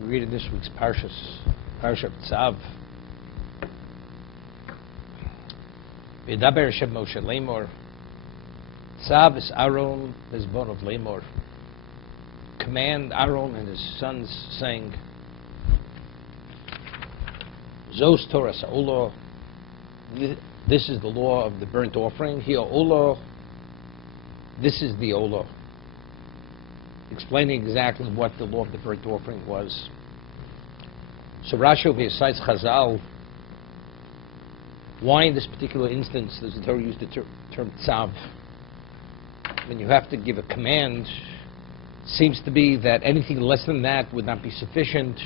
We read in this week's Parsha Tzav. V'yedaber Hashem Moshe Lemor. Tzav is Aaron, his born of Lemor. Command Aaron and his sons, saying, Zos Torah Sa'olo. This is the law of the burnt offering. Here, Olah. This is the Olah. Explaining exactly what the law of the burnt offering was. So Rashi over here cites Chazal. Why in this particular instance does the Torah use the term Tzav? When you have to give a command, seems to be that anything less than that would not be sufficient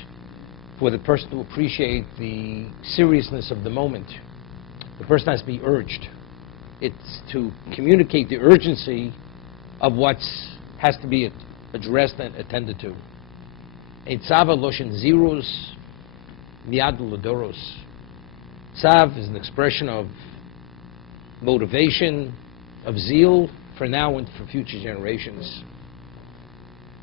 for the person to appreciate the seriousness of the moment. The person has to be urged. It's to communicate the urgency of what has to be addressed and attended to. A tzav loshen zirus miad l'doros. Tzav is an expression of motivation, of zeal for now and for future generations.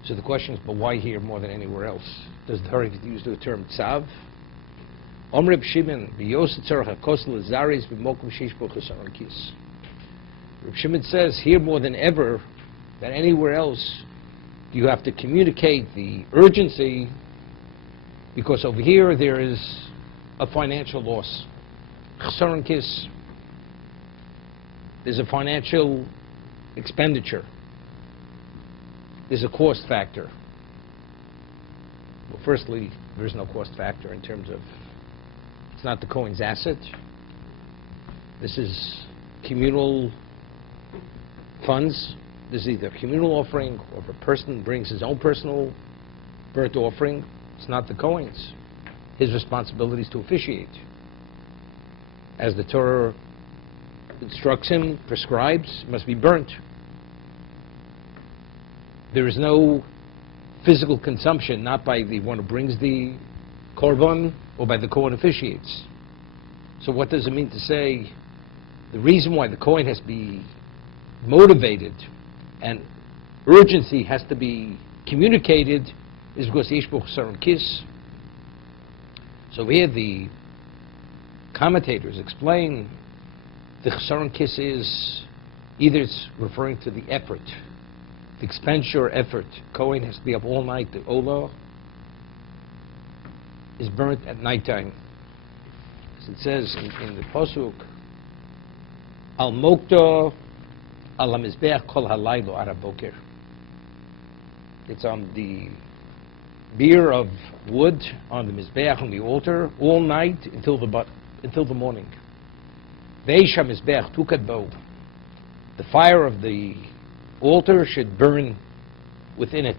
So the question is, but why here more than anywhere else? Does the Torah use the term tzav? Omre b'Shimon b'yos tzarach hakos l'zaris b'mokum sheish bo chesaron kis. Reb Shimon says here more than ever than anywhere else, you have to communicate the urgency, because over here there is a financial loss. Chesaron kis. There's a financial expenditure. There's a cost factor. Well, firstly, there is no cost factor in terms of, it's not the Kohen's asset. This is communal funds. This is either a communal offering, or if a person brings his own personal burnt offering, it's not the Kohen's. His responsibility is to officiate. As the Torah instructs him, prescribes, it must be burnt. There is no physical consumption, not by the one who brings the korban or by the Kohen officiates. So what does it mean to say the reason why the Kohen has to be motivated and urgency has to be communicated is because yesh bo chesaron kis. So here the commentators explain the chesaron kis is either it's referring to the effort, the expenditure effort. Kohen has to be up all night. The Olah is burnt at nighttime. As it says in the Pasuk, Al Mokto Al HaMizbeach Kol Halaylo Ara Boker. It's on the bier of wood on the Mizbeach, on the altar, all night until the morning. Veish HaMizbeach Tukad Bo. The fire of the altar should burn within it.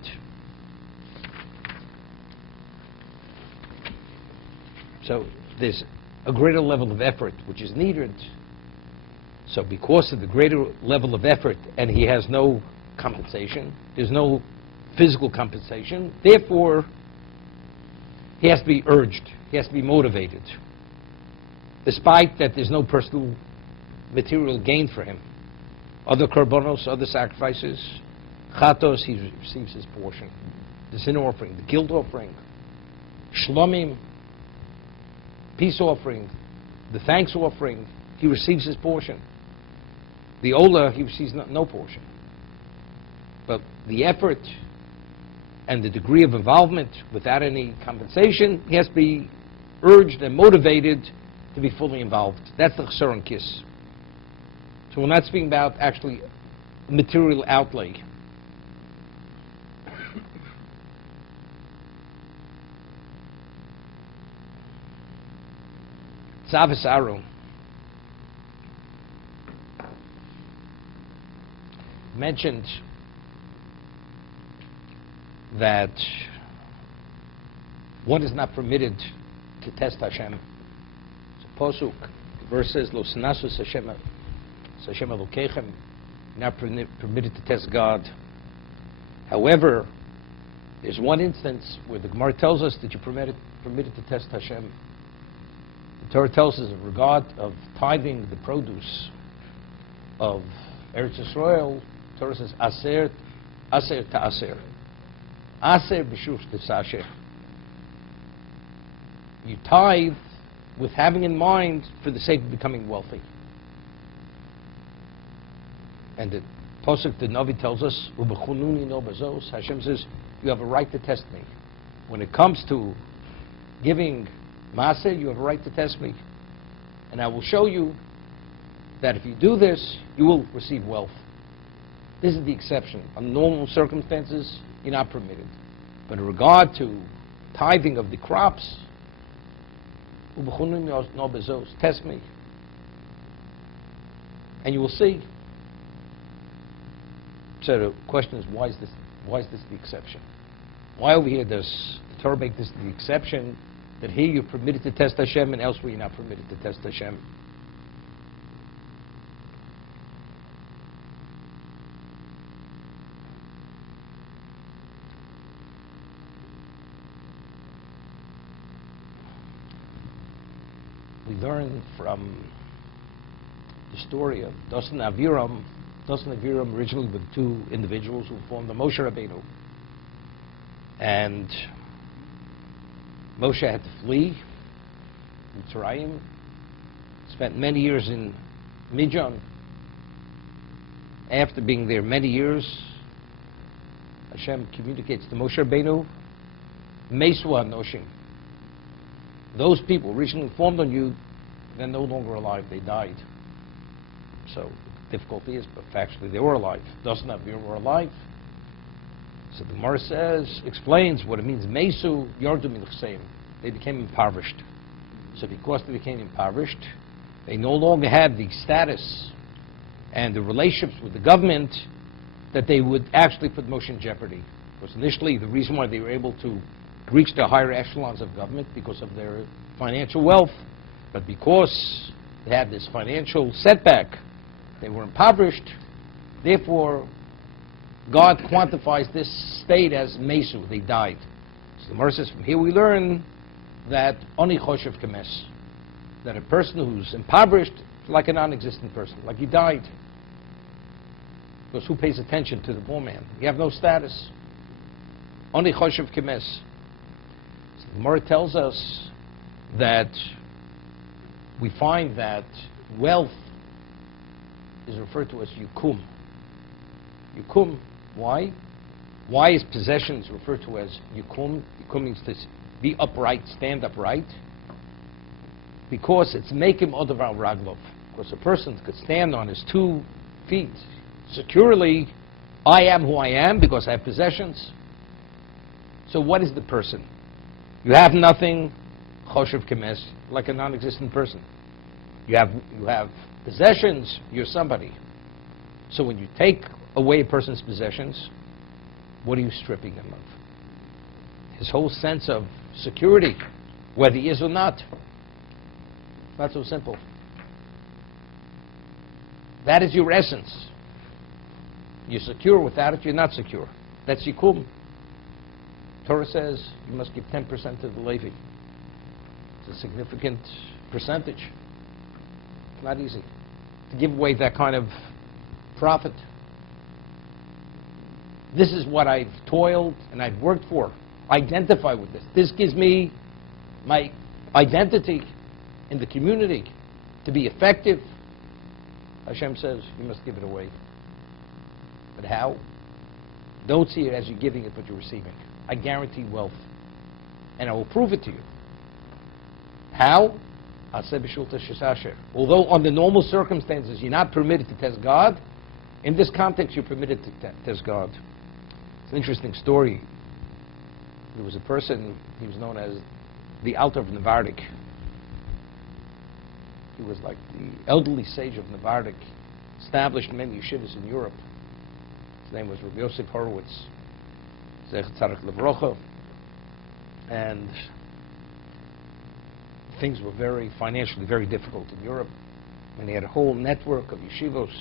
So there's a greater level of effort which is needed. So because of the greater level of effort, and he has no compensation, there's no physical compensation, therefore he has to be urged, he has to be motivated, despite that there's no personal material gain for him. Other korbanos, other sacrifices, chatos, he receives his portion. The sin offering, the guilt offering, shlomim, peace offering, the thanks offering, he receives his portion. The Olah, he receives no portion. But the effort and the degree of involvement without any compensation, he has to be urged and motivated to be fully involved. That's the chesaron kis. So we're not speaking about actually material outlay. Tzav Aaron mentioned that one is not permitted to test Hashem. So Pasuk, the verse says, Lo sanasus Hashem Elokechem, not permitted to test God. However, there's one instance where the Gemara tells us that you're permitted to test Hashem. The Torah tells us in regard of tithing the produce of Eretz Yisrael, the Torah says, Aser ta'aser. Aser b'shush t'sasher. You tithe with having in mind for the sake of becoming wealthy. And the Pasuk, the Navi tells us, "Ubechununi no bezos." Hashem says, you have a right to test me. When it comes to giving Maaseh, you have a right to test me. And I will show you that if you do this, you will receive wealth. This is the exception. Under normal circumstances, you're not permitted. But in regard to tithing of the crops, "Ubechununi no bezos," test me. And you will see. So the question is, why is this the exception? Why over here does the Torah make this the exception, that here you're permitted to test Hashem and elsewhere you're not permitted to test Hashem? We learn from the story of Dosan Aviram. Dosan Aviram originally were two individuals who formed the Moshe Rabbeinu. And Moshe had to flee from Mitzrayim, spent many years in Midian. After being there many years, Hashem communicates to Moshe Rabbeinu, Mesu Anoshim. Those people originally formed on you, they're no longer alive, they died. So the difficulty is, but factually they were alive. Doesn't have you were alive. So the Gemara explains what it means. Mesu Yardu Milchseim. They became impoverished. So because they became impoverished, they no longer had the status and the relationships with the government that they would actually put Moshe in jeopardy. Because initially the reason why they were able to reach the higher echelons of government because of their financial wealth, but because they had this financial setback, they were impoverished. Therefore, God quantifies this state as Mesu, they died. So the Gemara says, from here we learn that Oni Choshev Kemes, that a person who's impoverished is like a non-existent person, like he died. Because who pays attention to the poor man? You have no status. Oni Choshev Kemes. So the Gemara tells us that we find that wealth is referred to as Yukum. Yukum, why? Why is possessions referred to as Yukum? Yukum means to be upright, stand upright. Because it's Mekim Odavar Raglov. Because a person could stand on his 2 feet securely. I am who I am because I have possessions. So what is the person? You have nothing, Choshev Kemes, like a non-existent person. You have possessions, you're somebody. So when you take away a person's possessions, what are you stripping him of? His whole sense of security, whether he is or not. Not so simple. That is your essence. You're secure. Without it, you're not secure. That's Yikum. Torah says you must give 10% to the Levi. It's a significant percentage. It's not easy to give away that kind of profit. This is what I've toiled and I've worked for. Identify with this. This gives me my identity in the community to be effective. Hashem says you must give it away. But how? Don't see it as you're giving it, but you're receiving. I guarantee wealth. And I will prove it to you. How? Although under normal circumstances you're not permitted to test God, in this context you're permitted to test God. It's an interesting story. There was a person, he was known as the Alter of Navardik. He was like the elderly sage of Navardik, established many yeshivas in Europe. His name was Rabbi Yosef Horowitz, Zech Tzarech Levrocha, and things were financially very difficult in Europe, and he had a whole network of yeshivos,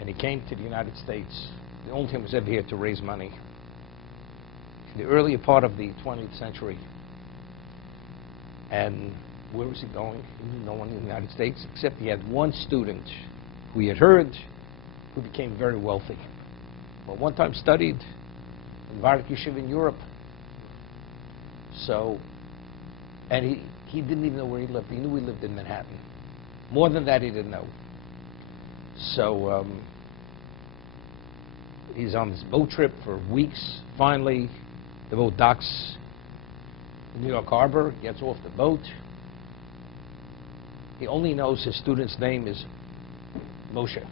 and he came to the United States. The only time he was ever here to raise money. In the earlier part of the 20th century. And where was he going? He knew no one in the United States, except he had one student who he had heard, who became very wealthy. Well, one time studied in Vardik Yeshiva in Europe. So And he didn't even know where he lived. He knew he lived in Manhattan. More than that, he didn't know. So he's on this boat trip for weeks. Finally, the boat docks in New York Harbor, gets off the boat. He only knows his student's name is Moshe.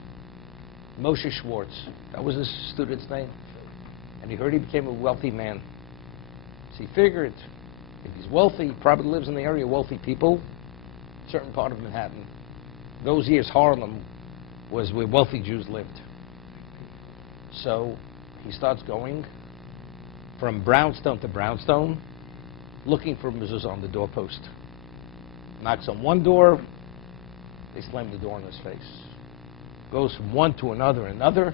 Moshe Schwartz. That was his student's name. And he heard he became a wealthy man. So he figured, if he's wealthy, he probably lives in the area of wealthy people, certain part of Manhattan. Those years, Harlem was where wealthy Jews lived. So he starts going from brownstone to brownstone, looking for mezuzah on the doorpost. Knocks on one door, they slam the door in his face. Goes from one to another and another,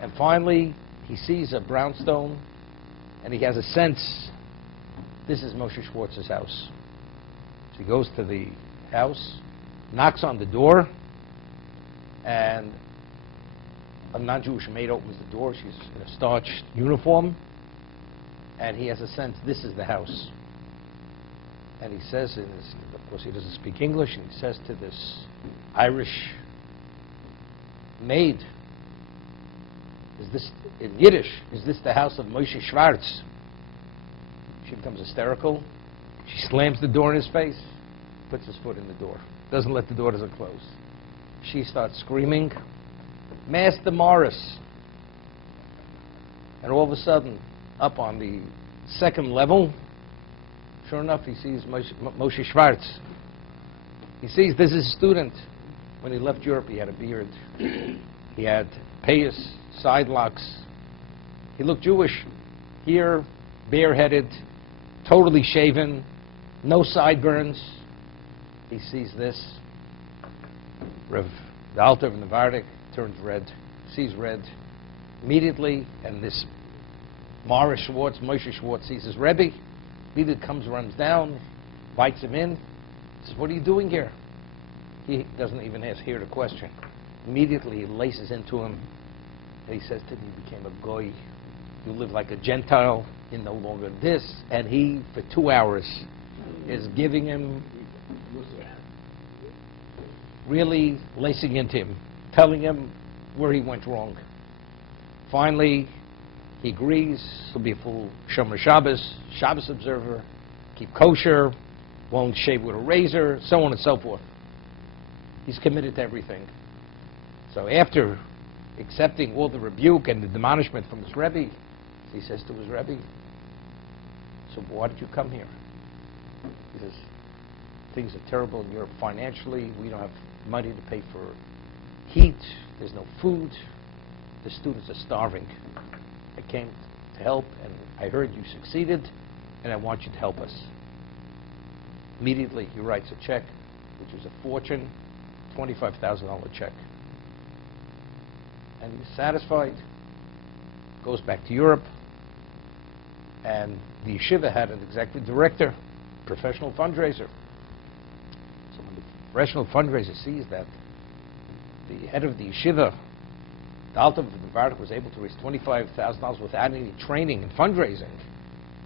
and finally he sees a brownstone, and he has a sense this is Moshe Schwartz's house. So he goes to the house, knocks on the door, and a non-Jewish maid opens the door. She's in a starched uniform, and he has a sense this is the house. And he says, of course he doesn't speak English, and he says to this Irish maid, is this, in Yiddish, is this the house of Moshe Schwartz? She becomes hysterical. She slams the door in his face, puts his foot in the door, doesn't let the door close. She starts screaming, Master Morris. And all of a sudden, up on the second level, sure enough, he sees Moshe Schwartz. He sees this is his student. When he left Europe, he had a beard. He had payas, side locks. He looked Jewish. Here, bareheaded, totally shaven, no sideburns. He sees this. The altar of Navardik turns red, sees red immediately, and this Morris Schwartz, Moshe Schwartz, sees his Rebbe. Immediately comes, runs down, invites him in, says, what are you doing here? He doesn't even hear the question. Immediately he laces into him, and he says to him, you became a goy. You live like a Gentile. You're no longer this. And he, for 2 hours, is giving him, really lacing into him, telling him where he went wrong. Finally, he agrees. He'll be a full Shomer Shabbos observer, keep kosher, won't shave with a razor, so on and so forth. He's committed to everything. So after accepting all the rebuke and the admonishment from his Rebbe, he says to his Rebbe, so why did you come here? He says, things are terrible in Europe financially. We don't have money to pay for heat. There's no food. The students are starving. I came to help, and I heard you succeeded, and I want you to help us. Immediately, he writes a check, which is a fortune, $25,000 check. And he's satisfied, goes back to Europe, and the yeshiva had an executive director, professional fundraiser. So when the professional fundraiser sees that the head of the yeshiva, the Alter of the Navardik, was able to raise $25,000 without any training in fundraising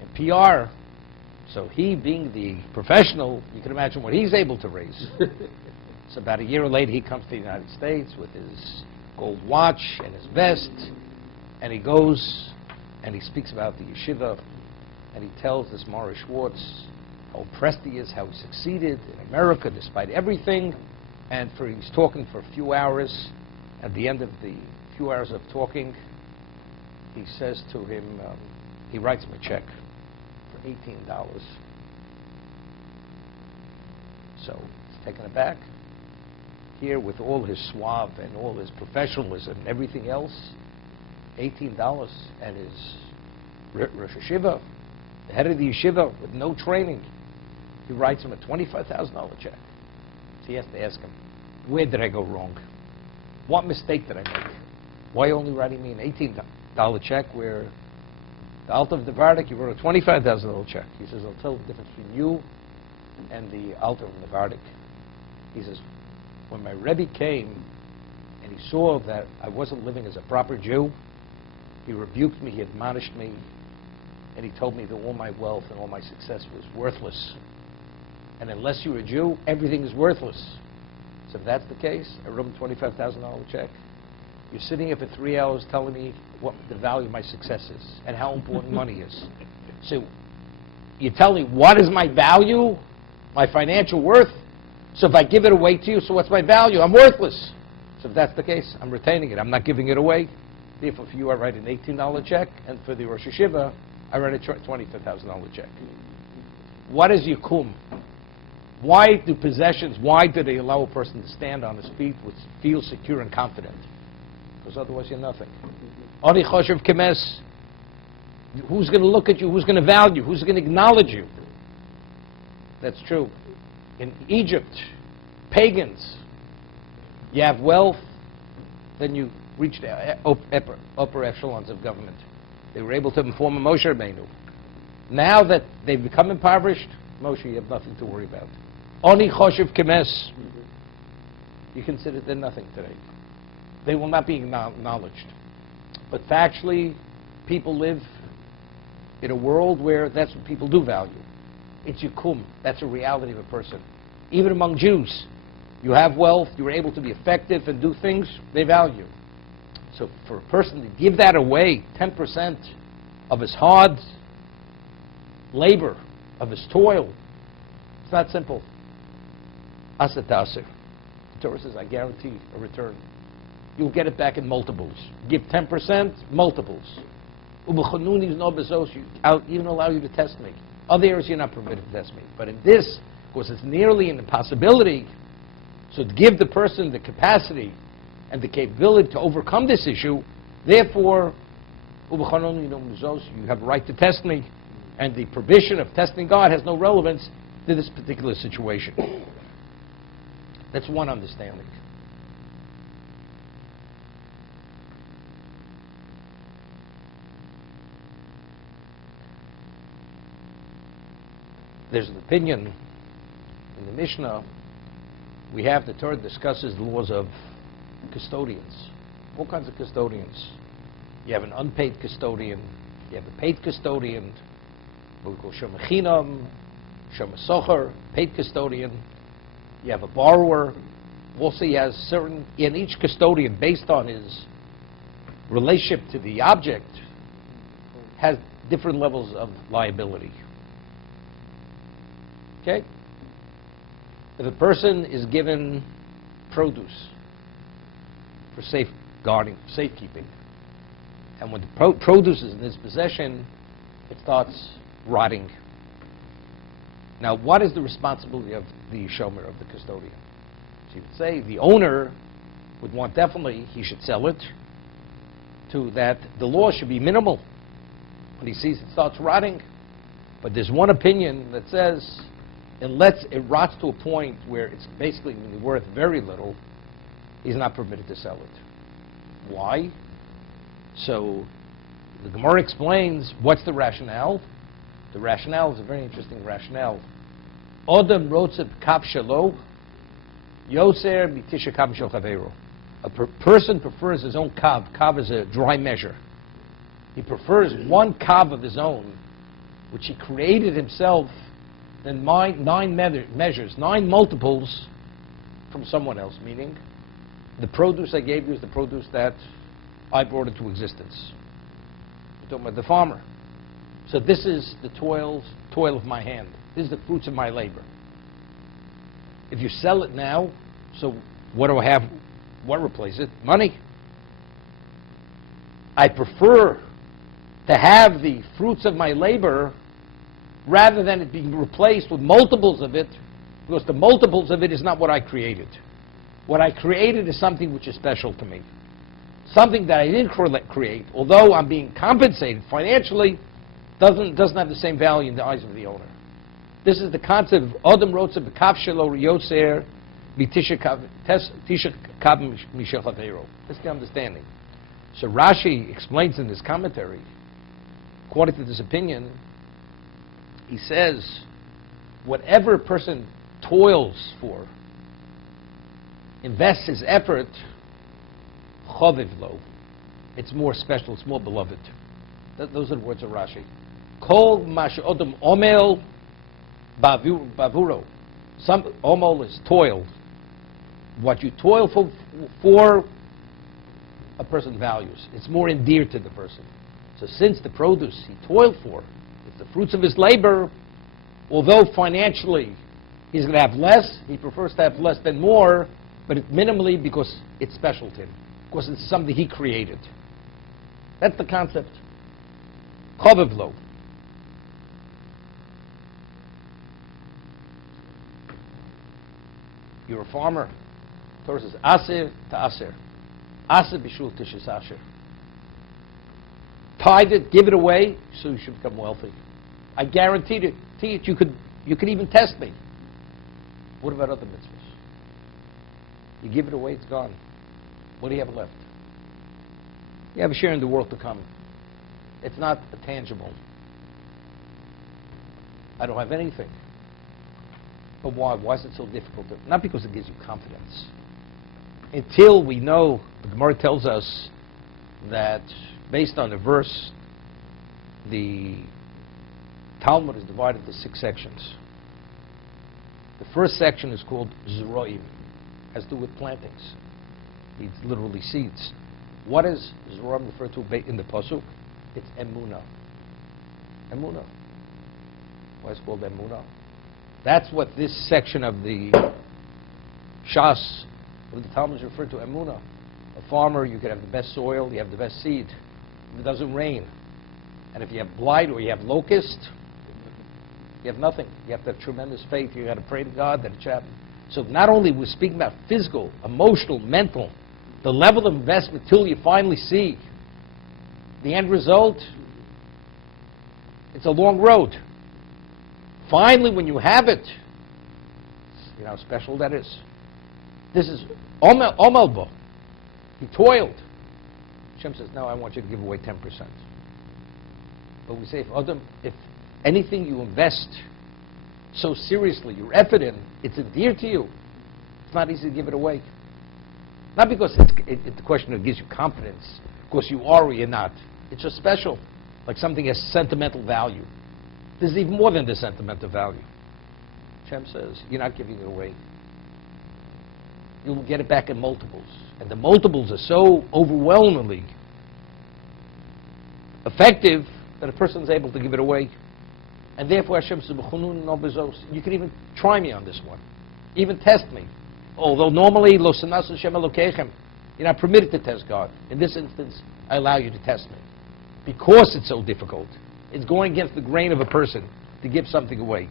and PR, so he, being the professional, you can imagine what he's able to raise. So about a year later, he comes to the United States with his gold watch and his vest, and he goes and he speaks about the yeshiva, and he tells this Morris Schwartz how impressed he is, how he succeeded in America despite everything, and he's talking for a few hours. At the end of the few hours of talking, he says to him, he writes him a check for $18. So he's taken aback. Here, with all his suave and all his professionalism and everything else, $18, and his Rosh Yeshiva, the head of the yeshiva, with no training, he writes him a $25,000 check. So he has to ask him, where did I go wrong? What mistake did I make? Why only writing me an $18 check where the Alter of the Navardik, you wrote a $25,000 check? He says, I'll tell the difference between you and the Alter of the Navardik. He says, when my Rebbe came and he saw that I wasn't living as a proper Jew, he rebuked me, he admonished me, and he told me that all my wealth and all my success was worthless And unless you're a Jew, everything is worthless. So if that's the case, I wrote him a $25,000 check. You're sitting here for 3 hours telling me what the value of my success is and how important money is. So you tell me, what is my value, my financial worth? So if I give it away to you, so what's my value? I'm worthless. So if that's the case, I'm retaining it. I'm not giving it away. Therefore, for you, I write an $18 check, and for the Rosh Hashiva, I write a $25,000 check. What is Yikum? Why do they allow a person to stand on his feet, which feels secure and confident? Because otherwise you're nothing. Ani choshev kemes. Who's going to look at you? Who's going to value? Who's going to acknowledge you? That's true. In Egypt, pagans, you have wealth, then you reach the upper echelons of government. They were able to inform a Moshe Rabbeinu. Now that they've become impoverished, Moshe, you have nothing to worry about. Oni choshev kemes. You consider they're nothing today. They will not be acknowledged. But factually, people live in a world where that's what people do value. It's yikum. That's a reality of a person. Even among Jews, you have wealth, you're able to be effective and do things, they value. So for a person to give that away, 10% of his hard labor, of his toil, it's not simple. Asatasir. The Torah says, I guarantee a return. You'll get it back in multiples. Give 10%, multiples. I'll even allow you to test me. Other areas you're not permitted to test me. But in this, of course, it's nearly an impossibility. So to give the person the capacity and the capability to overcome this issue, therefore, you have a right to test me, and the provision of testing God has no relevance to this particular situation. That's one understanding. There's an opinion in the Mishnah. We have the Torah discusses the laws of custodians. All kinds of custodians. You have an unpaid custodian. You have a paid custodian. What we call Shomah Chinam, Shomah Socher, paid custodian. You have a borrower. Also, he has certain, in each custodian, based on his relationship to the object, has different levels of liability. Okay? If a person is given produce for safeguarding, safekeeping, and when the produce is in his possession, it starts rotting. Now, what is the responsibility of the shomer, of the custodian? So you would say the owner would want definitely he should sell it, to that the law should be minimal when he sees it starts rotting. But there's one opinion that says unless it rots to a point where it's basically worth very little, he's not permitted to sell it. Why? So the Gemara explains what's the rationale. The rationale is a very interesting rationale. Odem rotzeb kaf shelo, yoser mitisha kav shel chaveiro. A person prefers his own kav. Kav is a dry measure. He prefers one kav of his own, which he created himself, than nine measures, 9 multiples from someone else, meaning the produce I gave you is the produce that I brought into existence. You're talking about the farmer. So this is the toil of my hand. This is the fruits of my labor. If you sell it now, so what do I have? What replaces it? Money. I prefer to have the fruits of my labor rather than it being replaced with multiples of it, because the multiples of it is not what I created. What I created is something which is special to me. Something that I didn't create, although I'm being compensated financially, doesn't have the same value in the eyes of the owner. This is the concept of Odem Rotze B'Kav Shelo Yoser Tisha Kav Mishel Chaveiro. That's the understanding. So Rashi explains in his commentary, according to this opinion, he says, whatever a person toils for, invests his effort, choviv lo, it's more special, it's more beloved. Those are the words of Rashi. Kol ma she'odam omel bavuro. Some omol is toil. What you toil for, a person values. It's more endeared to the person. So since the produce he toiled for, it's the fruits of his labor, although financially he's going to have less, he prefers to have less than more, but minimally because it's special to him, because it's something he created. That's the concept. Chovevlo. You're a farmer. Torah says, Aser to Aser. Aser bishul tishis Asher. Tithe it, give it away, so you should become wealthy. I guarantee it. You could even test me. What about other mitzvahs? You give it away, it's gone. What do you have left? You have a share in the world to come. It's not tangible. I don't have anything. But why? Why is it so difficult? Not because it gives you confidence. Until we know, the Gemara tells us that based on the verse, the Talmud is divided into 6 sections. The first section is called Zroim, has to do with plantings. It's literally seeds. What is Zroim referred to in the Pasuk? It's Emunah. Emunah. Why is it called Emunah? That's what this section of the Shas, of the Talmud is referred to, Emunah. A farmer, you could have the best soil, you have the best seed. If it doesn't rain, and if you have blight or you have locust, you have nothing. You have to have tremendous faith. You got to pray to God that it should happen. So not only we're speaking about physical, emotional, mental, the level of investment till you finally see the end result, it's a long road. Finally, when you have it, you know how special that is. This is Omelbo. He toiled. Hashem says, no, I want you to give away 10%. But we say, if anything you invest so seriously, your effort in, it's dear to you, it's not easy to give it away. Not because it's the question that gives you confidence, because you are or you're not. It's just special, like something has sentimental value. There's even more than the sentimental value. Hashem says, you're not giving it away. You'll get it back in multiples. And the multiples are so overwhelmingly effective that a person's able to give it away. And therefore Hashem says, you can even try me on this one. Even test me. Although normally, lo sanas Hashem Elokeichem, you're not permitted to test God. In this instance, I allow you to test me. Because it's so difficult. It's going against the grain of a person to give something away.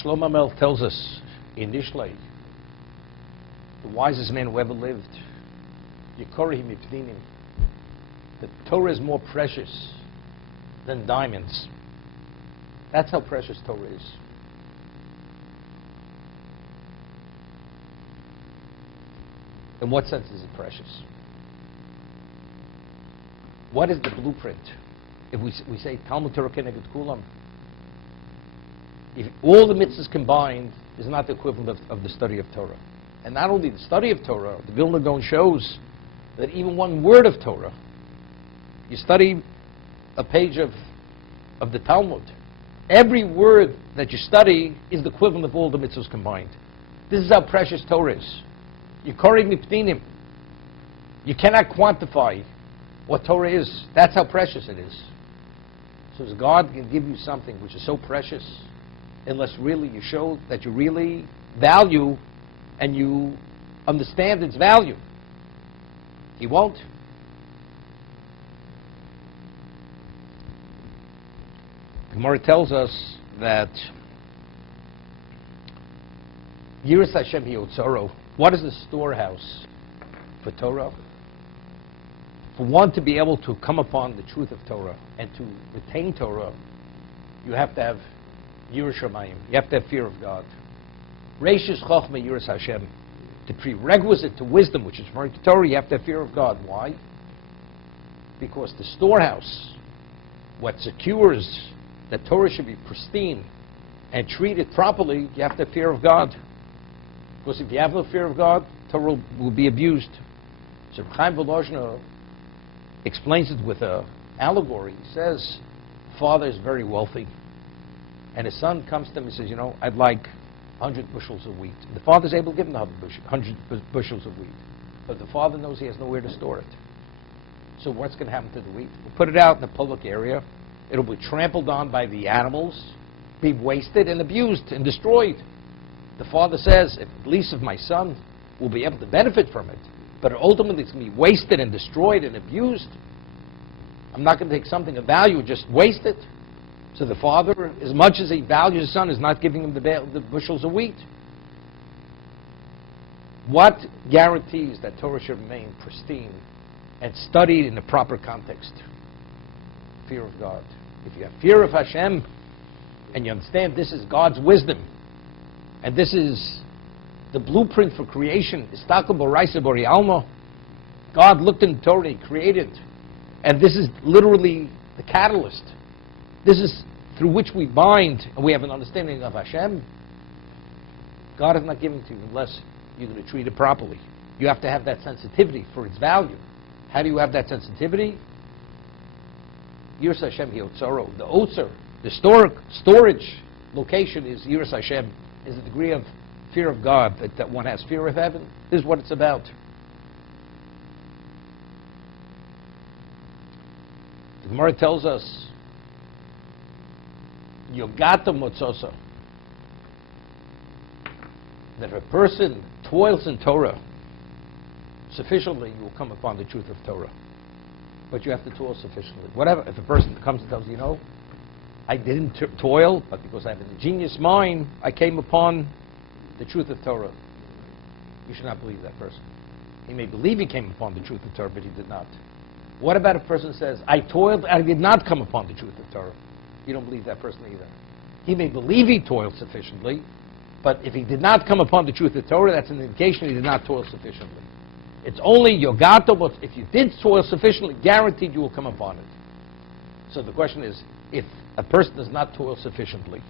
Shlomo Melech tells us in Nishlei, the wisest man who ever lived, Yikorei Mipninim, the Torah is more precious than diamonds. That's how precious Torah is. In what sense is it precious? What is the blueprint? If we say Talmud Torah Keneged Kulam, if all the mitzvahs combined is not the equivalent of the study of Torah. And not only the study of Torah, the Vilna Gaon shows that even one word of Torah, you study a page of the Talmud, every word that you study is the equivalent of all the mitzvahs combined. This is how precious Torah is. Yikorei Mipninim. You cannot quantify what Torah is. That's how precious it is. So as God can give you something which is so precious, unless really you show that you really value and you understand its value. He won't. Gemara tells us that Yiras Hashem Yotzaro. What is the storehouse for Torah? For one to be able to come upon the truth of Torah and to retain Torah, you have to have Yiras Shamayim. You have to have fear of God. Reishis Chochmah Yiras Hashem. The prerequisite to wisdom, which is referring to Torah, you have to have fear of God. Why? Because the storehouse, what secures that Torah should be pristine and treated properly, you have to have fear of God. Because if you have no fear of God, Torah will be abused. So Chaim Volozhiner explains it with an allegory. He says, father is very wealthy, and his son comes to him and says, I'd like 100 bushels of wheat. The father's able to give him the 100 bushels of wheat, but the father knows he has nowhere to store it. So what's going to happen to the wheat? We'll put it out in the public area. It'll be trampled on by the animals, be wasted and abused and destroyed. The father says, at least if my son will be able to benefit from it, but ultimately it's going to be wasted and destroyed and abused. I'm not going to take something of value and just waste it. So the father, as much as he values his son, is not giving him the bushels of wheat. What guarantees that Torah should remain pristine and studied in the proper context? Fear of God. If you have fear of Hashem and you understand this is God's wisdom and this is the blueprint for creation, God looked in Torah, He created, and this is literally the catalyst. This is through which we bind and we have an understanding of Hashem. God is not giving to you unless you're going to treat it properly. You have to have that sensitivity for its value. How do you have that sensitivity? Yiras Hashem Hiotzoro. The Otzer, the storage location is Yiras Hashem, is a degree of fear of God, that one has fear of heaven. This is what it's about. The Gemara tells us, Yogata Motzoso, that if a person toils in Torah sufficiently, you will come upon the truth of Torah. But you have to toil sufficiently. Whatever, if a person comes and tells you, I didn't toil, but because I have an ingenious mind, I came upon the truth of Torah. You should not believe that person. He may believe he came upon the truth of Torah, but he did not. What about if a person says, I toiled, I did not come upon the truth of Torah? You don't believe that person either. He may believe he toiled sufficiently, but if he did not come upon the truth of Torah, that's an indication he did not toil sufficiently. It's only yogato, but if you did toil sufficiently, guaranteed you will come upon it. So the question is, if a person does not toil sufficiently,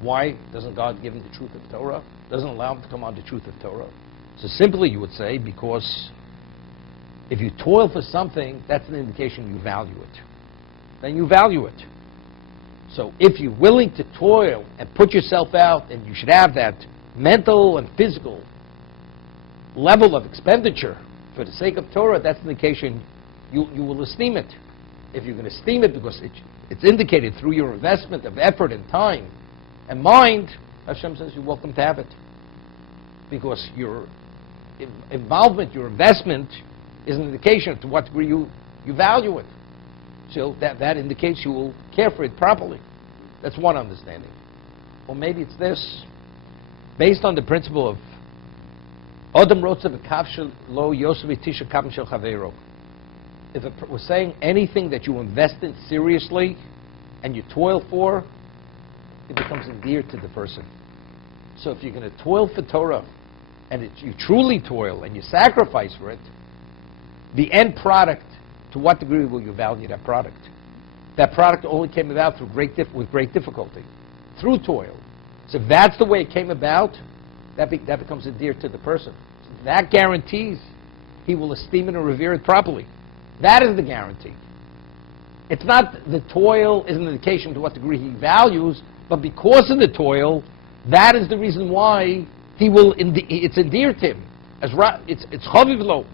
why doesn't God give him the truth of Torah? Doesn't allow him to come on the truth of Torah? So simply you would say, because if you toil for something, that's an indication you value it. Then you value it. So if you're willing to toil and put yourself out, and you should have that mental and physical level of expenditure for the sake of Torah, that's an indication you will esteem it. If you're going to esteem it because it's indicated through your investment of effort and time and mind, Hashem says you're welcome to have it. Because your involvement, your investment, is an indication to what degree you value it. So that indicates you will care for it properly. That's one understanding. Or maybe it's this, based on the principle of Adam Rotza v'kav lo Yosef v'tisha kam shel chaveiro. If we're saying anything that you invest in seriously and you toil for, it becomes endeared to the person. So if you're going to toil for Torah, and you truly toil and you sacrifice for it, the end product, to what degree will you value that product? That product only came about with great difficulty, through toil. So if that's the way it came about, that becomes endeared to the person. So that guarantees he will esteem it and revere it properly. That is the guarantee. It's not the toil is an indication to what degree he values, but because of the toil, that is the reason why it's endeared to him. It's chaviv lo.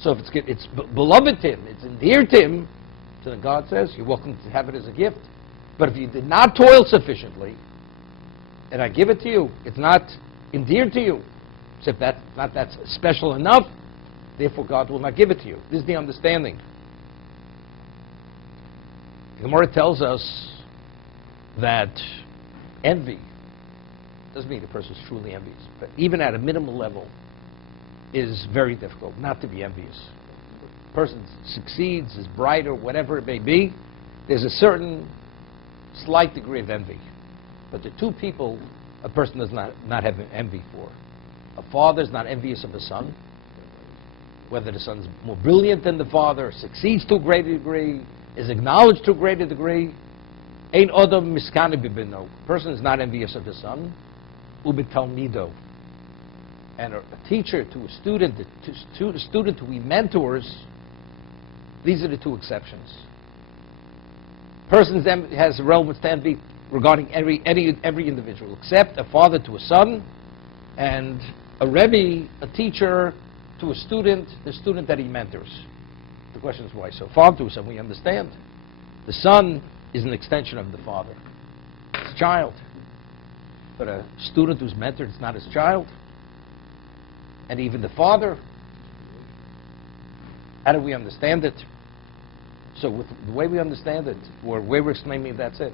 So if it's beloved to him, it's endeared to him, so then God says, you're welcome to have it as a gift. But if you did not toil sufficiently, and I give it to you, it's not endeared to you. So if that's special enough, therefore God will not give it to you. This is the understanding. The Gemara tells us that envy doesn't mean the person is truly envious, but even at a minimal level is very difficult not to be envious. A person succeeds, is brighter, whatever it may be, there's a certain slight degree of envy. But the two people a person does not have envy for. A father is not envious of a son, whether the son is more brilliant than the father, succeeds to a greater degree, is acknowledged to a greater degree. Ein odom miskane bibino. A person is not envious of his son. Ubitalmido. and a teacher to a student, to a student who he mentors, these are the two exceptions. Person has relevance to envy regarding every individual, except a father to a son, and a rebbe, a teacher to a student, the student that he mentors. The question is why so? Father to a son, we understand. The son is an extension of the father. It's a child. But a student who's mentored is not his child. And even the father, how do we understand it? So with the way we understand it, or the way we're explaining it, that's it.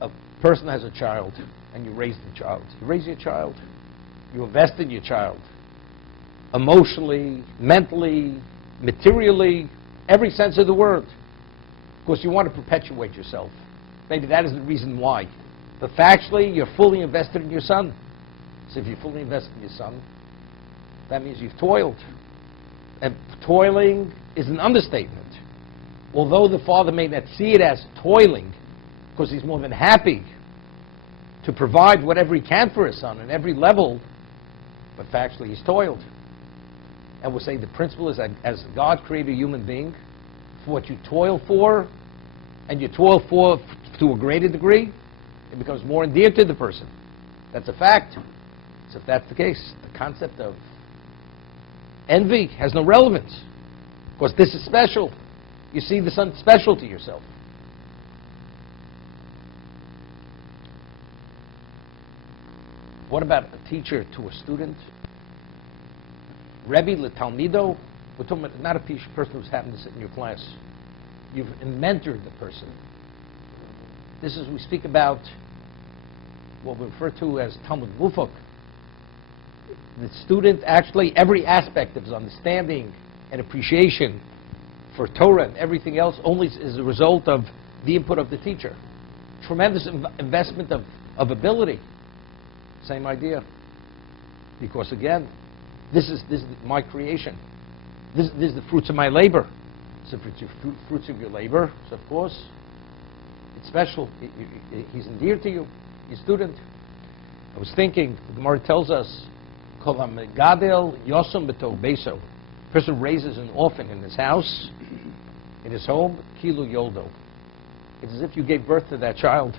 A person has a child, and you raise the child. You raise your child. You invest in your child. Emotionally, mentally, materially, every sense of the word. Of course, you want to perpetuate yourself. Maybe that is the reason why. But factually, you're fully invested in your son. So if you're fully invested in your son, that means you've toiled. And toiling is an understatement. Although the father may not see it as toiling, because he's more than happy to provide whatever he can for his son on every level, but factually he's toiled. And we're saying the principle is that as God created a human being, for what you toil for, and you toil for to a greater degree, it becomes more endeared to the person. That's a fact. So if that's the case, the concept of envy has no relevance. Because this is special. You see the son special to yourself. What about a teacher to a student? Rebbe letalmido, we're talking about not a person who's happened to sit in your class. You've mentored the person. This is, we speak about what we refer to as Talmud Mufak. The student, actually, every aspect of his understanding and appreciation for Torah and everything else only is a result of the input of the teacher. Tremendous investment of ability. Same idea. Because again, this is my creation. This is the fruits of my labor. So if it's your fruits of your labor, so of course, it's special. He's endeared to you, your student. I was thinking, the Gemara tells us, Gadel Yosem Beto Beso. A person raises an orphan in his house, in his home, Kilu Yoldo. It's as if you gave birth to that child.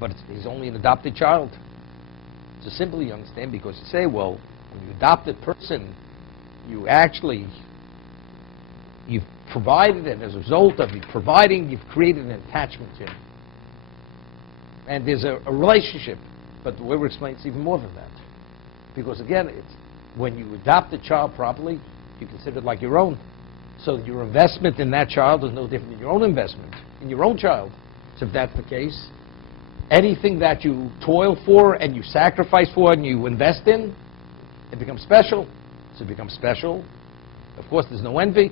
But he's only an adopted child. So simply you understand, because you say, well, when you adopt a person, you've provided, and as a result of you providing, you've created an attachment to him. And there's a relationship, but the way we're explaining it's even more than that. Because again, it's when you adopt a child properly, you consider it like your own. So your investment in that child is no different than your own investment in your own child. So if that's the case, anything that you toil for and you sacrifice for and you invest in, it becomes special. So it becomes special. Of course, there's no envy.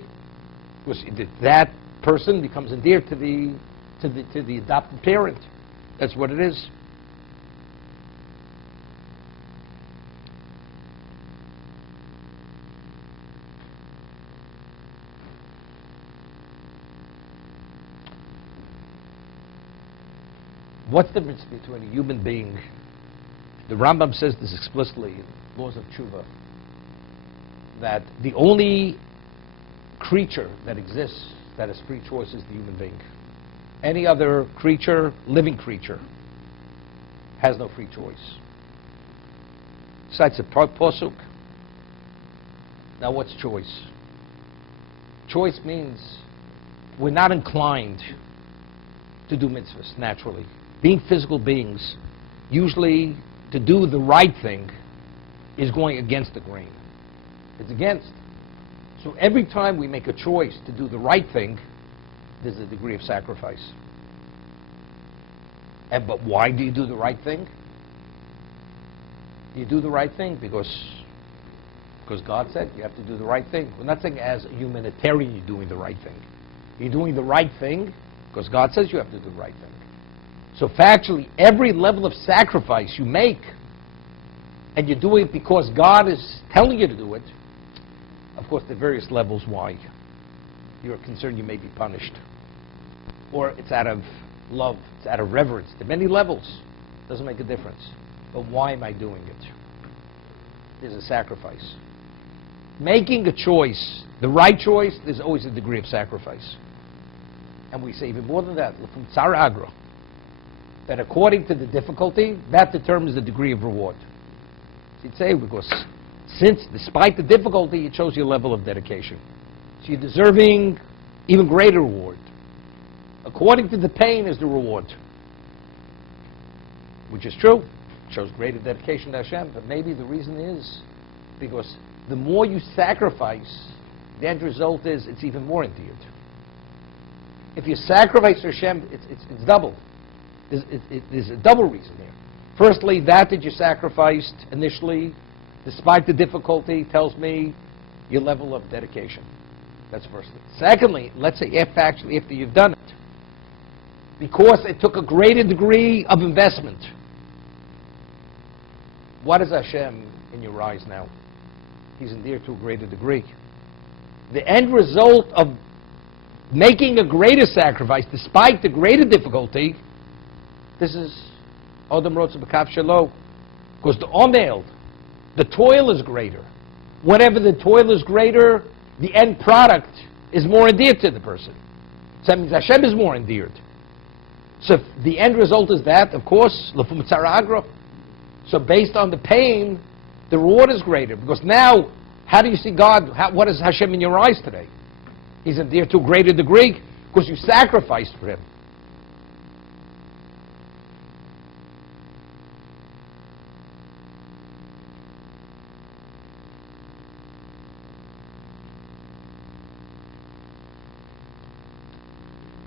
Because that person becomes endeared to the adopted parent. That's what it is. What's the difference between a human being? The Rambam says this explicitly in Laws of Tshuva, that the only creature that exists that has free choice is the human being. Any other creature, living creature, has no free choice. Cites a posuk. Now what's choice? Choice means we're not inclined to do mitzvahs naturally. Being physical beings, usually to do the right thing is going against the grain. It's against. So every time we make a choice to do the right thing, there's a degree of sacrifice. But why do you do the right thing? You do the right thing because God said you have to do the right thing. We're not saying as a humanitarian you're doing the right thing. You're doing the right thing because God says you have to do the right thing. So factually, every level of sacrifice you make, and you're doing it because God is telling you to do it, of course, there are various levels why you're concerned you may be punished. Or it's out of love, it's out of reverence. There are many levels. It doesn't make a difference. But why am I doing it? there's a sacrifice. Making a choice, the right choice, there's always a degree of sacrifice. And we say even more than that, from Tzar Agra, that according to the difficulty, that determines the degree of reward. So you'd say, because since, despite the difficulty, it shows your level of dedication. So you're deserving even greater reward. According to the pain is the reward. Which is true. It shows greater dedication to Hashem, but maybe the reason is because the more you sacrifice, the end result is it's even more endeared. If you sacrifice for Hashem, it's double. There's a double reason here. Firstly, that you sacrificed initially, despite the difficulty, tells me your level of dedication. That's firstly. Secondly, let's say after you've done it, because it took a greater degree of investment. What is Hashem in your eyes now? He's endeared to a greater degree. The end result of making a greater sacrifice, despite the greater difficulty, this is Odom Rotz B'Kav Shelo, because the Omeld, the toil is greater. Whenever the toil is greater, the end product is more endeared to the person. So that means Hashem is more endeared. So if the end result is that, of course, L'fum Tzar Agra. So based on the pain, the reward is greater. Because now, how do you see God? What is Hashem in your eyes today? He's endeared to a greater degree because you sacrificed for Him.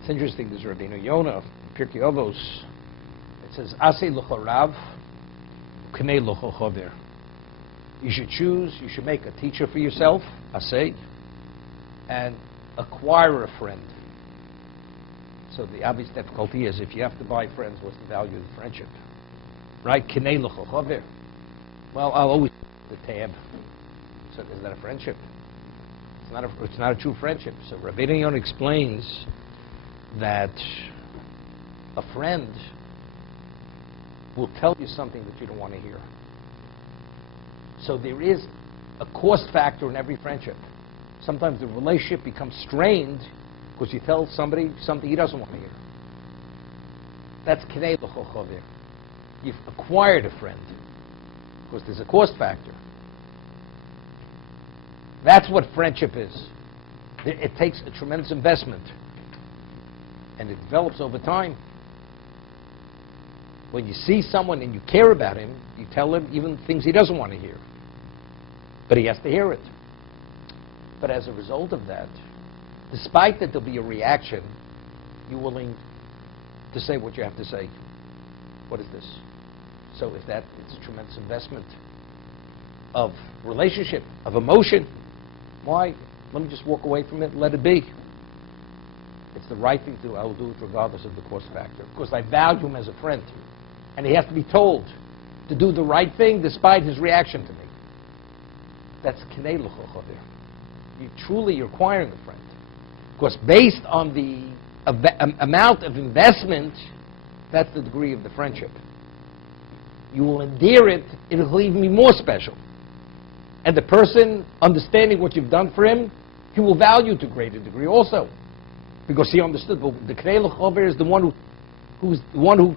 It's interesting, there's Rabbeinu Yonah, Pirkei Avos. It says, Aseh l'chorav, k'nei l'chochover. You should choose, you should make a teacher for yourself, Aseh, and acquire a friend. So the obvious difficulty is if you have to buy friends, what's the value of the friendship? Right? K'nei l'chochover. Well, I'll always the tab. So is that a friendship? It's not a true friendship. So Rabbeinu Yonah explains that a friend will tell you something that you don't want to hear. So there is a cost factor in every friendship. Sometimes the relationship becomes strained because you tell somebody something he doesn't want to hear. That's Knei L'Chochover. You've acquired a friend because there's a cost factor. That's what friendship is. It takes a tremendous investment. And it develops over time. When you see someone and you care about him, you tell him even things he doesn't want to hear. But he has to hear it. But as a result of that, despite that there'll be a reaction, you're willing to say what you have to say. What is this? So if that, it's a tremendous investment of relationship, of emotion. Why? Let me just walk away from it and let it be. It's the right thing to do. I will do it regardless of the cost factor. Because I value him as a friend. And he has to be told to do the right thing despite his reaction to me. That's Knei L'Chochover. You're acquiring a friend. Because based on the amount of investment, that's the degree of the friendship. You will endear it, it'll even be more special. And the person, understanding what you've done for him, he will value to a greater degree also. Because he understood, well, the Knei L'Chover is the one who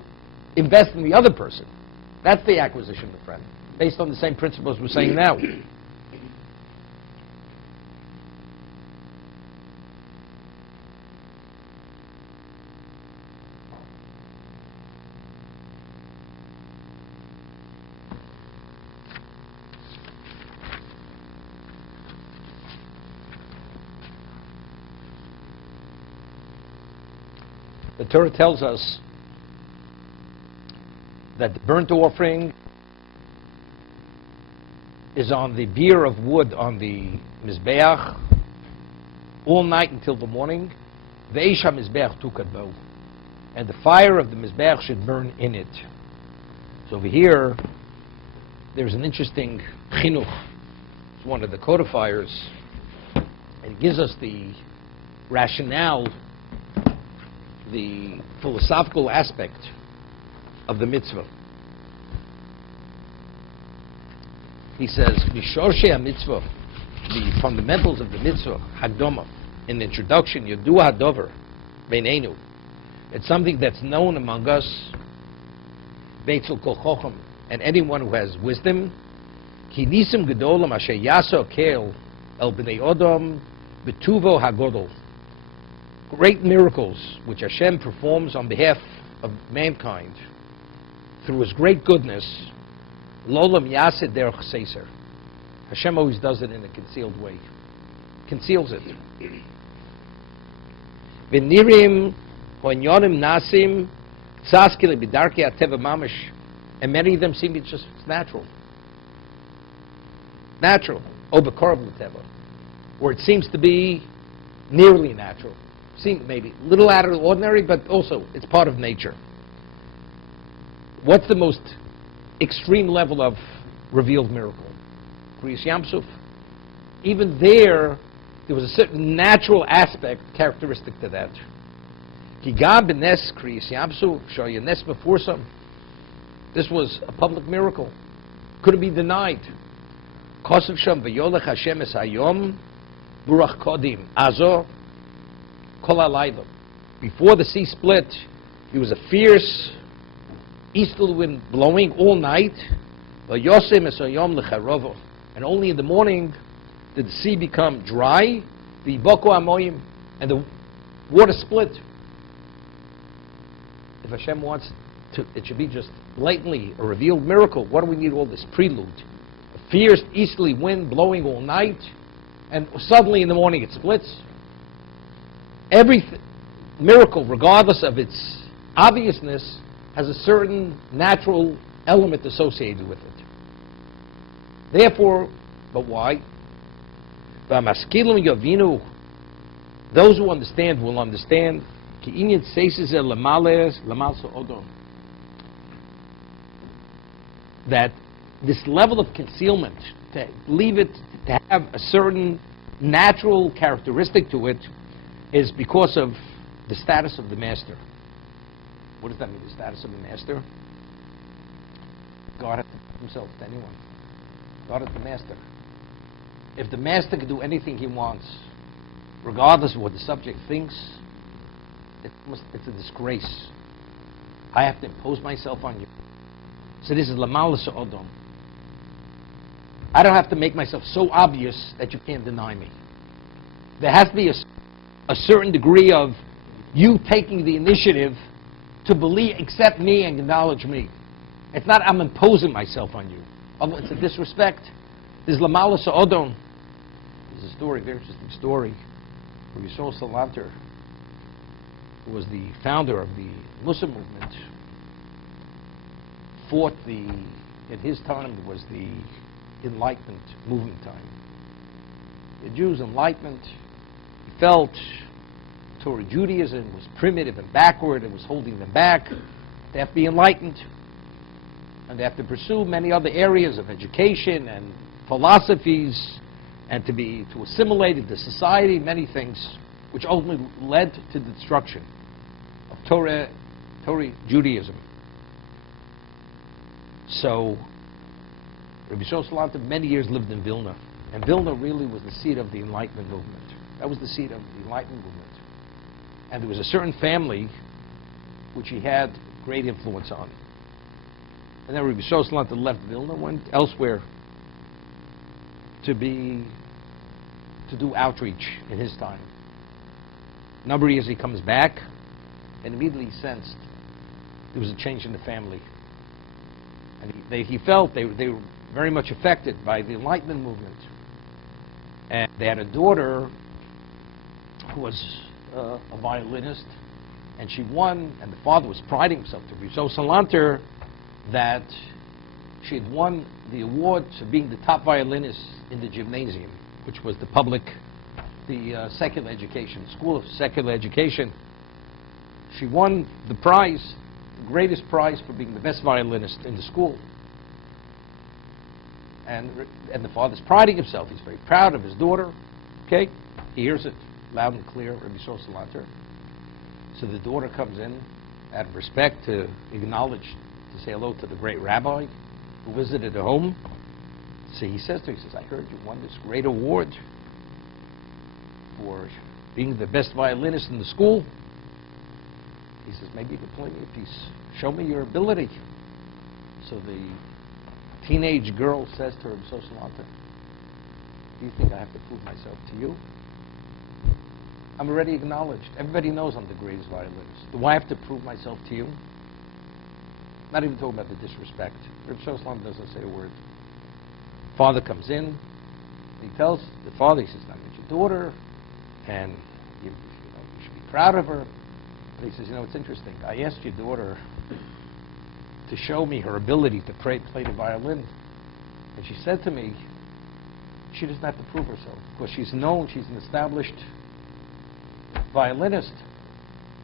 invests in the other person. That's the acquisition of the friend, based on the same principles we're saying now. The Torah tells us that the burnt offering is on the bier of wood on the Mizbeach all night until the morning. Ve'esh HaMizbeach tukad bo. And the fire of the Mizbeach should burn in it. So over here, there's an interesting chinuch. It's one of the codifiers. And it gives us the rationale, the philosophical aspect of the mitzvah. He says, Mishorshei HaMitzvah, the fundamentals of the mitzvah, Hagdoma, in the introduction, Yodua Hadover, Beinenu. It's something that's known among us, Beitzul Kol Chochem, and anyone who has wisdom, Ki Nisim Gedolim Asher Yaso Kel El Bnei Odom Betuvo Hagodol. Great miracles which Hashem performs on behalf of mankind through His great goodness. Lolam Yasid Derech Seiser. Hashem always does it in a concealed way. Conceals it. V'nirim ho'inyonim nasim tzaskele b'darkei ateva mamish. And many of them seem to be just natural. Natural. Obekorv l'teva. Or it seems to be nearly natural. Seem maybe a little out of the ordinary, but also it's part of nature. What's the most extreme level of revealed miracle? Kriyas Yamsuf. Even there was a certain natural aspect characteristic to that. Ki gam b'nes Kriyas Yamsuf shoya nes mefursam. This was a public miracle. Couldn't be denied. Kosev sham v'yolech Hashem es hayom burach kodim azo kol halayla. Before the sea split, there was a fierce easterly wind blowing all night. V'yosem es hayom lecharovo. And only in the morning did the sea become dry, v'yiboko hamoyim, and the water split. If Hashem wants to, it should be just blatantly a revealed miracle. What do we need all this prelude? A fierce easterly wind blowing all night, and suddenly in the morning it splits. Every miracle, regardless of its obviousness, has a certain natural element associated with it. Therefore, but why? Those who understand will understand that this level of concealment, to leave it to have a certain natural characteristic to it, is because of the status of the master. What does that mean, the status of the master? God has to prove himself to anyone. God is the master. If the master can do anything he wants, regardless of what the subject thinks, it's a disgrace. I have to impose myself on you. So this is Lamal Sa'odom. I don't have to make myself so obvious that you can't deny me. There has to be a certain degree of you taking the initiative to believe, accept me and acknowledge me. It's not I'm imposing myself on you. It's a disrespect. There's Lamal Sa'odom. There's a story, very interesting story, where Yisrael Salanter, who was the founder of the Muslim movement, fought in his time, it was the Enlightenment movement time. The Jews' Enlightenment, he felt Torah Judaism was primitive and backward, it was holding them back. They have to be enlightened, and they have to pursue many other areas of education and philosophies, and to assimilate into society, many things, which ultimately led to the destruction of Torah Judaism. So, Rabbi Yisrael Salanter many years lived in Vilna, and Vilna really was the seat of the Enlightenment movement. That was the seat of the Enlightenment movement. And there was a certain family which he had great influence on. And then Rabbi Yisrael Salanter left Vilna, went elsewhere to do outreach in his time. A number of years he comes back, and immediately he sensed there was a change in the family. And he felt they were very much affected by the Enlightenment movement. And they had a daughter who was a violinist, and she won, and the father was priding himself to Rabbi Yisrael Salanter that she had won the award for being the top violinist in the gymnasium, which was the secular education, school of secular education. She won the prize, the greatest prize for being the best violinist in the school. And the father's priding himself. He's very proud of his daughter. Okay? He hears it loud and clear, Rabbi Yisrael Salanter. So the daughter comes in out of respect to acknowledge, to say hello to the great rabbi who visited her home. So he says to her, he says, I heard you won this great award for being the best violinist in the school. He says, maybe you could play me a piece. Show me your ability. So the teenage girl says to her, so Salanta, do you think I have to prove myself to you? I'm already acknowledged. Everybody knows I'm the greatest violinist. Do I have to prove myself to you? Not even talking about the disrespect. Reb Shoslan doesn't say a word. Father comes in. He tells the father, he says, I met your daughter, and you should be proud of her. But he says, it's interesting. I asked your daughter to show me her ability to play the violin. And she said to me, she doesn't have to prove herself, because she's known, she's an established violinist.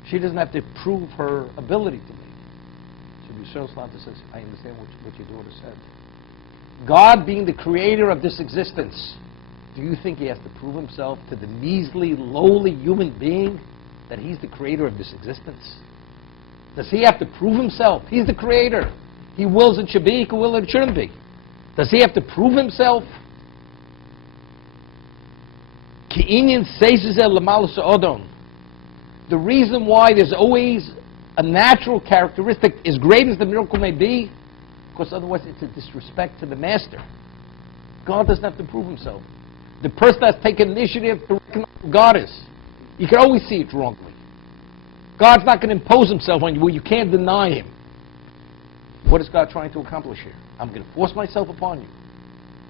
She doesn't have to prove her ability to me. So Yisrael Slanta says, I understand what your daughter said. God being the creator of this existence, do you think he has to prove himself to the measly, lowly human being that he's the creator of this existence? Does he have to prove himself? He's the creator. He wills it should be, he can will it shouldn't be. Does he have to prove himself? The reason why there's always a natural characteristic, as great as the miracle may be, because otherwise it's a disrespect to the master. God doesn't have to prove himself. The person has taken initiative to recognize who God is. You can always see it wrongly. God's not going to impose himself on you where you can't deny him. What is God trying to accomplish here? I'm going to force myself upon you.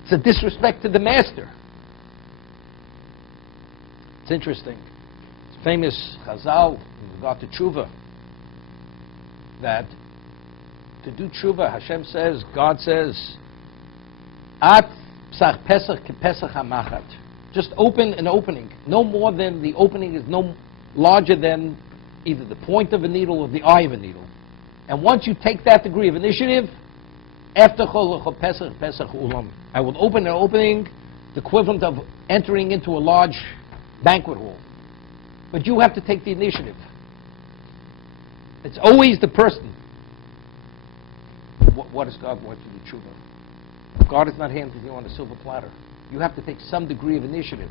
It's a disrespect to the master. It's interesting. It's famous Chazal in regard to tshuva, that to do tshuva, Hashem says, God says, At psach pesach ke pesach hamachat. Just open an opening. No more than the opening is no larger than either the point of a needle or the eye of a needle. And once you take that degree of initiative, after chol pesach pesach ulam, I will open an opening, the equivalent of entering into a large banquet hall. But you have to take the initiative. It's always the person. What does God want you to do tshuva? God is not handing you on a silver platter. You have to take some degree of initiative.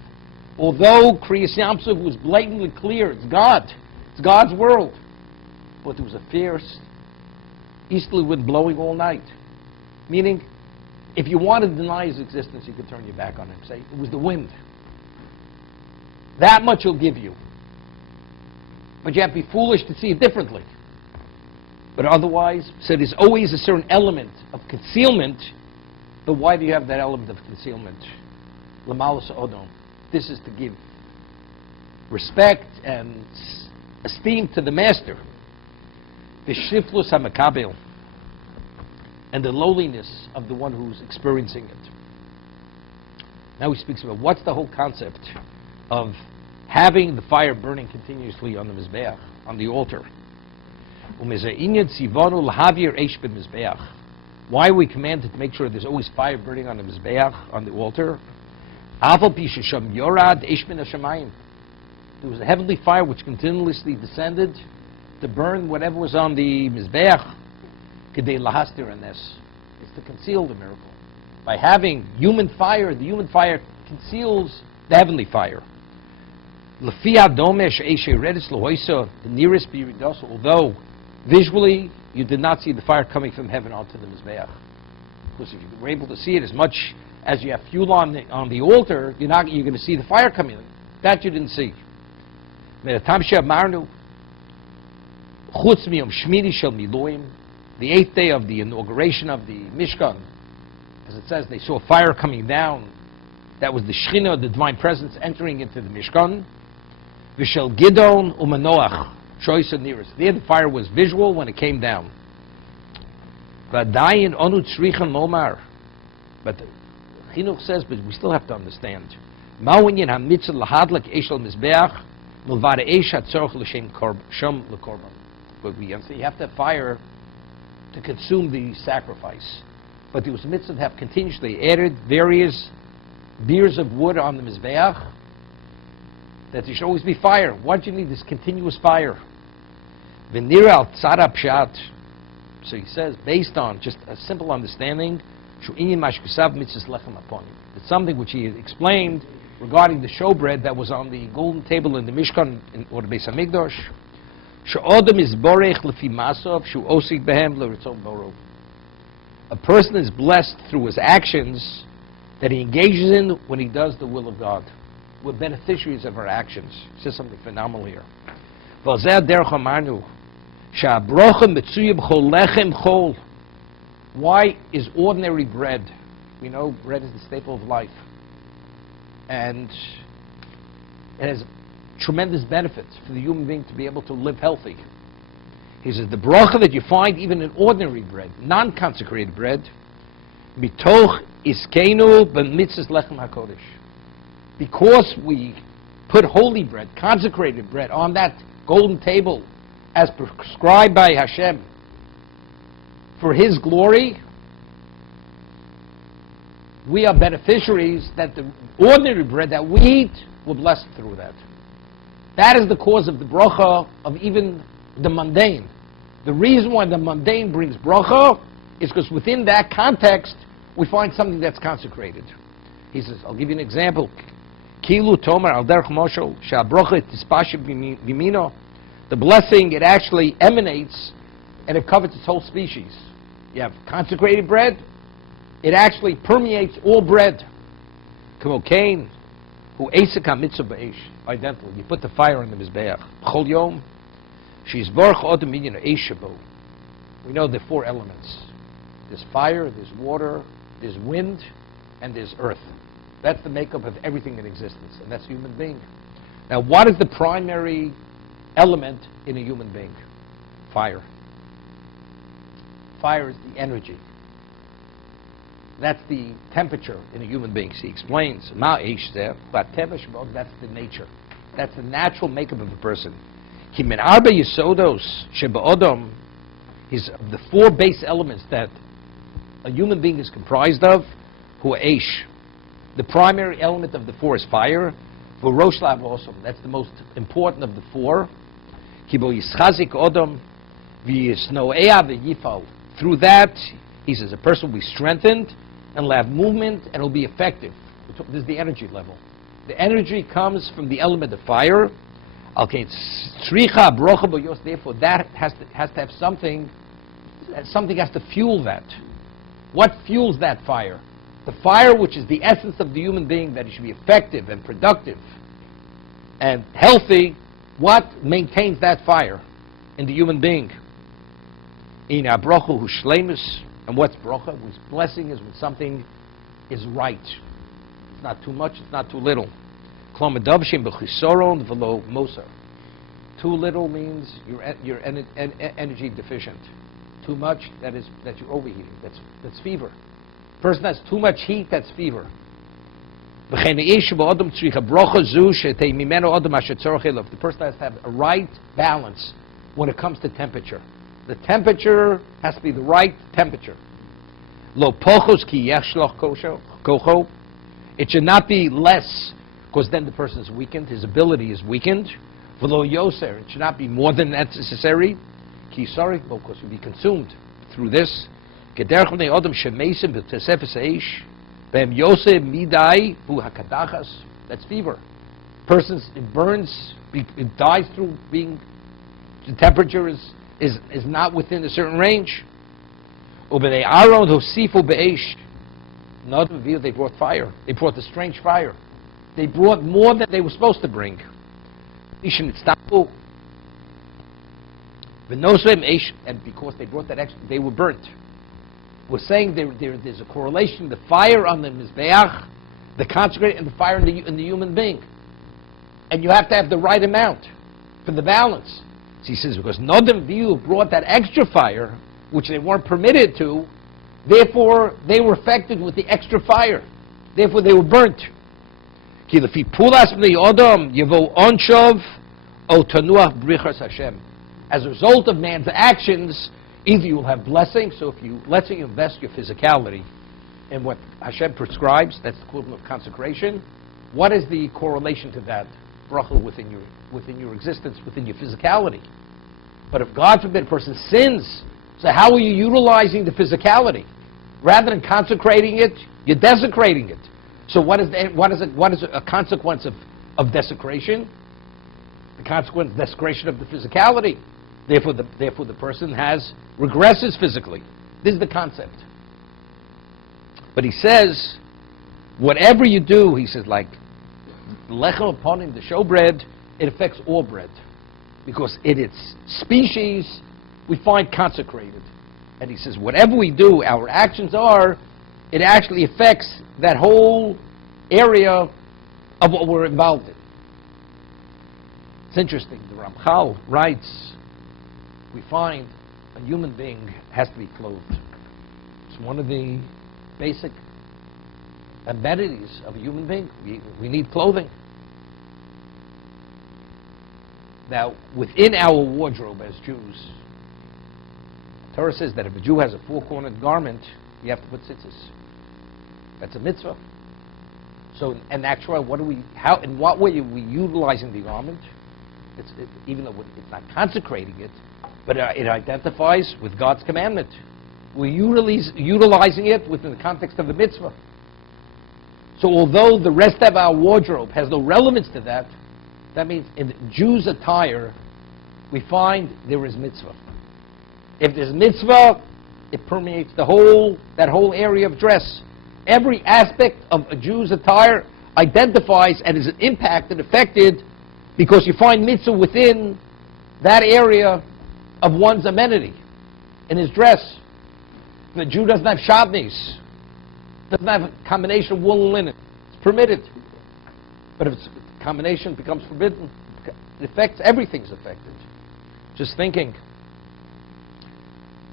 Although Kriyas Yamsuf was blatantly clear, it's God. It's God's world. But there was a fierce easterly wind blowing all night. Meaning, if you want to deny his existence, you could turn your back on him. Say, it was the wind. That much he'll give you. But you have to be foolish to see it differently. But otherwise, so there's always a certain element of concealment. But why do you have that element of concealment? L'malus odom. This is to give respect and esteem to the master. The shiflus hamakabel, and the lowliness of the one who's experiencing it. Now he speaks about what's the whole concept of having the fire burning continuously on the mizbeach, on the altar. Why are we commanded to make sure there's always fire burning on the mizbeach, on the altar? There was a heavenly fire which continuously descended to burn whatever was on the mizbeach. It's to conceal the miracle. By having human fire, the human fire conceals the heavenly fire. The nearest biridos, although visually you did not see the fire coming from heaven onto the mizbeach. Because if you were able to see it as much as you have fuel on the altar, you're going to see the fire coming. That you didn't see. The 8th day of the inauguration of the Mishkan, as it says, they saw fire coming down. That was the Shekhinah, the divine presence, entering into the Mishkan. V'shel Gidon u'manoach, choice and nearest. There the fire was visual when it came down. V'adayin onu tzrichan lomar. But Chinuch says, but we still have to understand. Ma'unyin ha'mitzah lahadlak eshel mizbeach milvada esh hatzorch l'shem shom l'korban. But we understand you have to have fire to consume the sacrifice. But there was a mitzvah to have continuously added various beers of wood on the mizbeach, that there should always be fire. Why do you need this continuous fire? V'nira al tzara pshat. So he says, based on just a simple understanding, It's something which he explained regarding the showbread that was on the golden table in the Mishkan or the Beis Hamikdash. A person is blessed through his actions that he engages in when he does the will of God. We're beneficiaries of our actions. It says something phenomenal here. Why is ordinary bread? We know bread is the staple of life. And it has tremendous benefits for the human being to be able to live healthy. He says the bracha that you find even in ordinary bread, non-consecrated bread, mitoch iskenu b'mitzvahs lechem hakodesh. Because we put holy bread, consecrated bread on that golden table as prescribed by Hashem for His glory, we are beneficiaries that the ordinary bread that we eat will bless through that. That is the cause of the bracha of even the mundane. The reason why the mundane brings bracha is because within that context we find something that's consecrated. He says, I'll give you an example. Kilu tomar al derech moshel she'abracha tispashe b'mino. The blessing, it actually emanates and it covers its whole species. You have consecrated bread, it actually permeates all bread. Kamo kain hu esek ha-mitzvah b'esh. Identical. You put the fire on the mizbeach. Chol yom she'yizborach odem minyan eish shebo. We know there are four elements. There's fire, there's water, there's wind, and there's earth. That's the makeup of everything in existence, and that's a human being. Now, what is the primary element in a human being? Fire. Fire is the energy. That's the temperature in a human being. He explains, that's the nature. That's the natural makeup of a person. Is the four base elements that a human being is comprised of, the primary element of the four is fire. That's the most important of the four. Through that, he says, a person will be strengthened and will have movement and will be effective. This is the energy level. The energy comes from the element of fire. Therefore, that has to have something. Something has to fuel that. What fuels that fire? The fire, which is the essence of the human being, that it should be effective and productive and healthy. What maintains that fire in the human being? In bracha hu shleimus. And what's bracha? Whose blessing is when something is right. It's not too much, it's not too little. Too little means you're energy deficient. Too much, that you're overheating. That's fever. Person has too much heat, that's fever. The person has to have a right balance when it comes to temperature. The temperature has to be the right temperature. It should not be less, because then the person is weakened, his ability is weakened. It should not be more than necessary, because you'll be consumed through this. That's fever. Persons, it burns, it dies through being, the temperature is not within a certain range. They brought fire. They brought a strange fire. They brought more than they were supposed to bring. And because they brought that extra, they were burnt. We're saying there's a correlation: the fire on the mizbeach, the consecrated, and the fire in the human being. And you have to have the right amount for the balance. So he says, because Nodem Viu brought that extra fire, which they weren't permitted to, therefore they were affected with the extra fire. Therefore they were burnt. As a result of man's actions, either you will have blessing, so if you, let's say you invest your physicality in what Hashem prescribes, that's the equivalent of consecration. What is the correlation to that? Bracha within your existence, within your physicality. But if God forbid a person sins, so how are you utilizing the physicality? Rather than consecrating it, you're desecrating it. So what is a consequence of desecration? The consequence is desecration of the physicality. Therefore, the person regresses physically. This is the concept. But he says, whatever you do, he says, like lechem upon the showbread, it affects all bread, because in its species we find consecrated. And he says, whatever we do, our actions are, it actually affects that whole area of what we're involved in. It's interesting. The Ramchal writes, we find a human being has to be clothed. It's one of the basic amenities of a human being. We need clothing. Now, within our wardrobe as Jews, the Torah says that if a Jew has a four-cornered garment, you have to put tzitzis. That's a mitzvah. So, in actuality, in what way are we utilizing the garment? Even though it's not consecrating it, but it identifies with God's commandment. We're utilizing it within the context of the mitzvah. So although the rest of our wardrobe has no relevance to that, that means in Jews' attire, we find there is mitzvah. If there's mitzvah, it permeates that whole area of dress. Every aspect of a Jew's attire identifies and is impacted, affected, because you find mitzvah within that area of one's amenity, in his dress. The Jew doesn't have shabnis, doesn't have a combination of wool and linen. It's permitted. But if it's a combination becomes forbidden, it affects, everything's affected. Just thinking,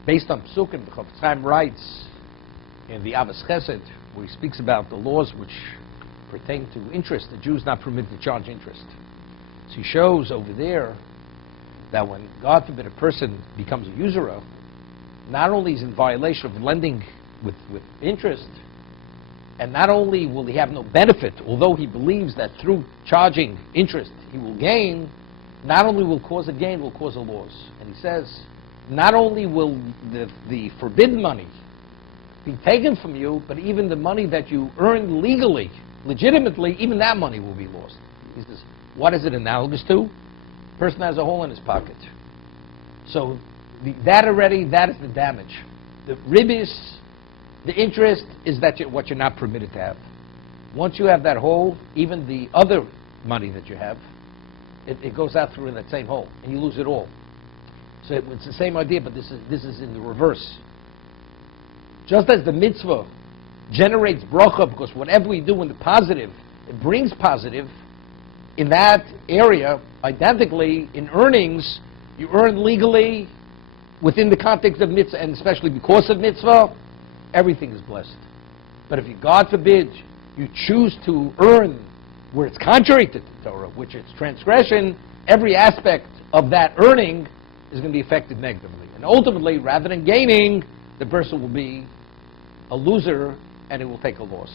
based on Psukim, the Chofetz Chaim writes in the Avos Chesed, where he speaks about the laws which pertain to interest, the Jew is not permitted to charge interest. So he shows over there that when, God forbid, a person becomes a usurer, not only is he in violation of lending with interest, and not only will he have no benefit, although he believes that through charging interest he will gain, not only will cause a gain, will cause a loss. And he says, not only will the forbidden money be taken from you, but even the money that you earned legally, legitimately, even that money will be lost. He says, what is it analogous to? The person has a hole in his pocket. So that is the damage. The ribis, the interest, is what you're not permitted to have. Once you have that hole, even the other money that you have, it goes out through in that same hole, and you lose it all. So it's the same idea, but this is in the reverse. Just as the mitzvah generates bracha, because whatever we do in the positive, it brings positive, in that area, identically, in earnings, you earn legally within the context of mitzvah, and especially because of mitzvah, everything is blessed. But if you, God forbid, you choose to earn where it's contrary to the Torah, which is transgression, every aspect of that earning is going to be affected negatively. And ultimately, rather than gaining, the person will be a loser and it will take a loss.